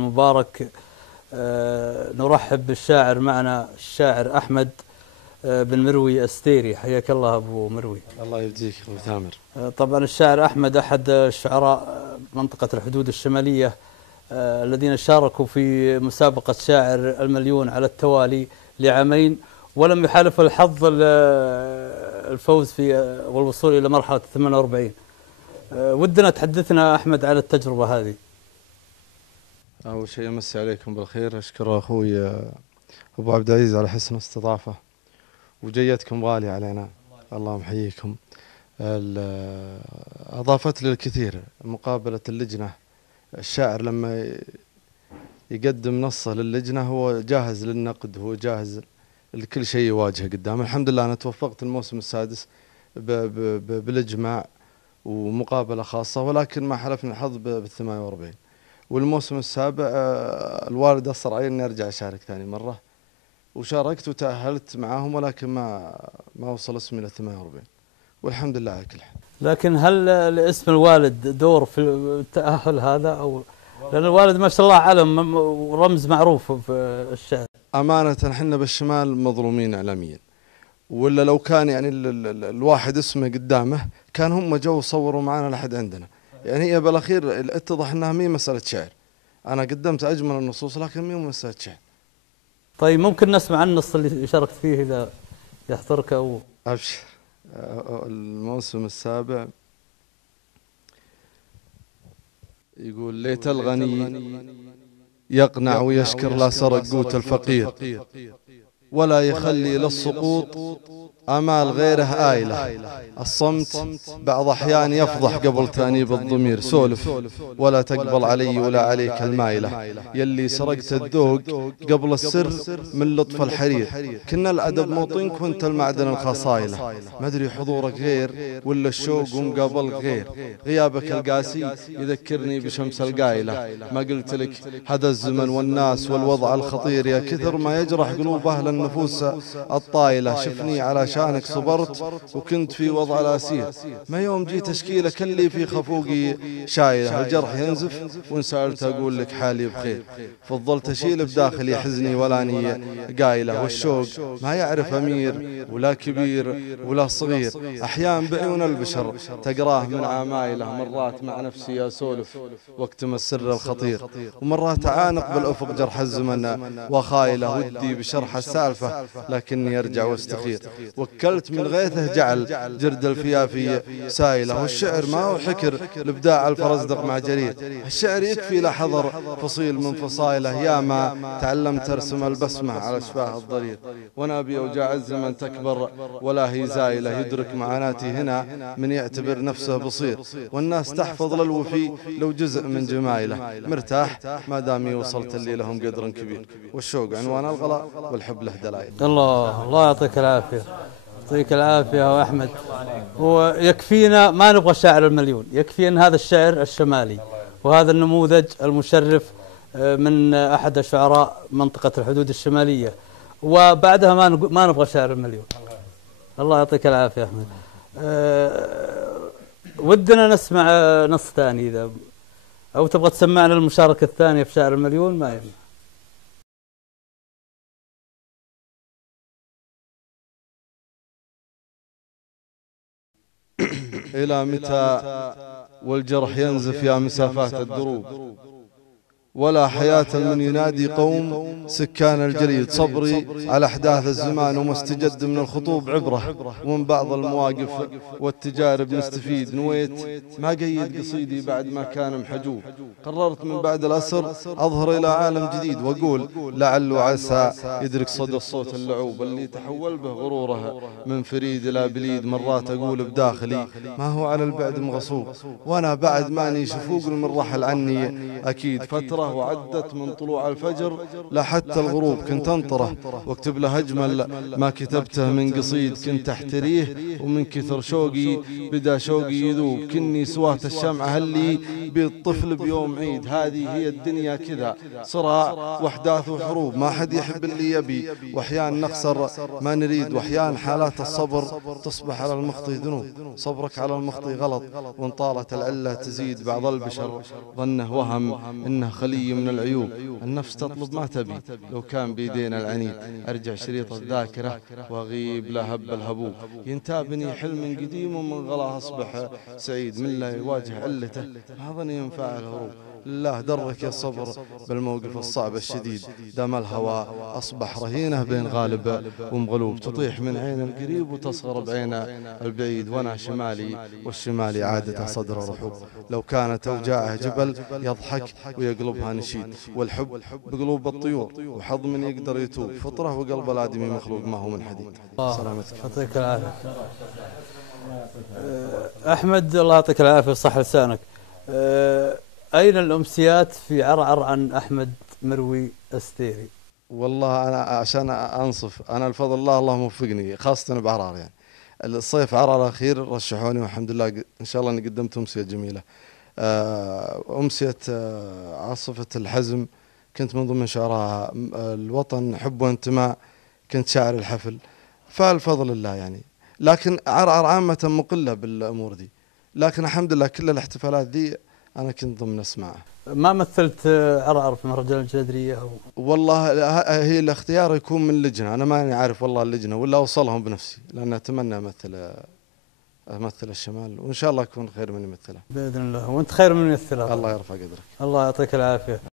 المبارك. نرحب بالشاعر معنا الشاعر أحمد بن مروي الستيري. حياك الله أبو مروي. الله يبديك أبو ثامر. طبعا الشاعر أحمد أحد شعراء منطقة الحدود الشمالية الذين شاركوا في مسابقة شاعر المليون على التوالي لعامين، ولم يحالف الحظ الفوز في والوصول إلى مرحلة 48. ودنا تحدثنا أحمد عن التجربة هذه. أول شيء أمسي عليكم بالخير، أشكر أخوي أبو عبد العزيز على حسن استضافة، وجيتكم غالي علينا، الله محييكم. أضافت لي الكثير مقابلة اللجنة. الشاعر لما يقدم نصه للجنة هو جاهز للنقد، هو جاهز لكل شيء يواجهه قدام. الحمد لله أنا توفقت الموسم السادس بالإجماع ومقابلة خاصة، ولكن ما حلفني الحظ بال48. والموسم السابع الوالد أصر علي أني أرجع أشارك ثاني مرة، وشاركت وتأهلت معاهم، ولكن ما وصل اسمي إلى 48، والحمد لله على كل حال. لكن هل لاسم الوالد دور في التأهل هذا، أو لأن الوالد ما شاء الله علم ورمز معروف في الشعر؟ أمانة احنا بالشمال مظلومين إعلاميا، ولا لو كان يعني الواحد اسمه قدامه كان هم جو صوروا معنا لحد عندنا. يعني هي بالأخير اتضح أنها مي مسألة شعر، أنا قدمت أجمل النصوص لكن مي مسألة شعر. طيب ممكن نسمع النص اللي شاركت فيه إذا يحضرك؟ أو أبشر. الموسم السابع يقول: ليت الغني يقنع ويشكر لا سرق قوت الفقير، ولا يخلي للسقوط آمال غيره آيلة. الصمت بعض أحيان يفضح قبل تأنيب الضمير. سولف ولا تقبل علي ولا عليك المايلة، يلي سرقت الذوق قبل السر من لطف الحرير. كنا الأدب موطنك وانت المعدن الخصايلة، ما أدري حضورك غير ولا الشوق ومقابلك غير. غيابك القاسي يذكرني بشمس القايلة، ما قلت لك هذا الزمن والناس والوضع الخطير، يا كثر ما يجرح قلوب أهل النفوس الطايلة. شفني على شانك صبرت وكنت في وضع الأسير، ما يوم جيت أشكيلك اللي في خفوقي شايلة. الجرح ينزف وإن سألت أقول لك حالي بخير، فضلت أشيل بداخلي حزني ولاني قايلة. والشوق ما يعرف أمير ولا كبير ولا صغير، أحيان بعيون البشر تقراه من عمايله. مرات مع نفسي أسولف واكتم السر الخطير، ومرات أعانق بالأفق جرح الزمن وخايله. ودي بشرح السالفة لكني أرجع واستخير، وكلت من غيثه جعل جرد الفيافي سايله. والشعر ما هو حكر الابداع الفرزدق مع جرير، الشعر يكفي له حضر فصيل من فصائله. يا ما تعلمت ارسم البسمة على شفاه الضرير، وانا بأوجاع الزمن تكبر ولا هي زايله. يدرك معاناتي هنا من يعتبر نفسه بصير، والناس تحفظ للوفي لو جزء من جمايله. مرتاح ما دامي وصلت اللي لهم قدر كبير، والشوق عنوان الغلاء والحب له دلائل. الله يعطيك العافية. يعطيك العافية يا أحمد. ويكفينا، ما نبغى شاعر المليون، يكفي أن هذا الشعر الشمالي وهذا النموذج المشرف من أحد شعراء منطقة الحدود الشمالية، وبعدها ما نبغى شاعر المليون. الله يعطيك العافية يا أحمد. ودنا نسمع نص ثاني، إذا أو تبغى تسمعنا المشاركة الثانية في شاعر المليون ما يمنع. إلى متى والجرح ينزف يا مسافات الدروب، ولا حياة من ينادي قوم سكان الجليد. صبري على أحداث الزمان ومستجد من الخطوب عبرة، ومن بعض المواقف والتجارب نستفيد. نويت ما قيد قصيدي بعد ما كان محجوب، قررت من بعد الأسر أظهر إلى عالم جديد، وأقول لعل وعسى يدرك صدى الصوت اللعوب اللي تحول به غروره من فريد إلى بليد. مرات أقول بداخلي ما هو على البعد مغصوب، وأنا بعد ماني شفوق من رحل عني أكيد. فترة وعدت من طلوع الفجر لحتى الغروب كنت انطره واكتب له أجمل ما كتبته من قصيد. كنت أحتريه ومن كثر شوقي بدا شوقي يذوب، كني سواه الشمعة اللي بالطفل بيوم عيد. هذه هي الدنيا كذا، صراع واحداث وحروب، ما حد يحب اللي يبي، واحيان نخسر ما نريد، واحيان حالات الصبر تصبح على المخطي ذنوب. صبرك على المخطي غلط، وان طالت العلة تزيد. بعض البشر ظنه وهم انه خليل خلي من العيوب. النفس تطلب ما تبي، لو كان بيدينا العنيد أرجع شريط الذاكرة وأغيب لهب الهبوب. ينتابني حلم قديم ومن غلاه أصبح سعيد، من لا يواجه علته ما ظني ينفع الهروب. لله درك يا صبر بالموقف الصعب الشديد، دام الهوى أصبح رهينه بين غالب ومغلوب. تطيح من عين القريب وتصغر بعين البعيد، وأنا شمالي والشمالي عادة صدر رحوب. لو كانت أوجاعه جبل يضحك ويقلبها نشيد، والحب بقلوب الطيور وحظ من يقدر يتوب. فطره وقلب الآدمي مخلوق ما هو من حديد. سلامتك. يعطيك العافية أحمد، الله يعطيك العافية وصح لسانك. أين الأمسيات في عرعر عن أحمد مروي الستيري؟ والله أنا عشان أنصف، أنا الفضل الله الله موفقني خاصة بعرعر. يعني الصيف عرعر الأخير رشحوني والحمد لله إن شاء الله أني قدمت أمسية جميلة. أمسية عاصفة الحزم كنت من ضمن شعراها، الوطن حب وانتماء كنت شاعر الحفل، فالفضل الله يعني. لكن عرعر عامة مقلة بالأمور دي، لكن الحمد لله كل الاحتفالات دي أنا كنت ضمن أسماعها. ما مثلت عرعر في مهرجان الجدرية والله هي الاختيار يكون من اللجنة، أنا ماني عارف والله اللجنة، ولا أوصلهم بنفسي، لأن أتمنى أمثل الشمال، وإن شاء الله أكون خير من يمثله بإذن الله، وأنت خير من يمثلها. الله يرفع قدرك. الله يعطيك العافية.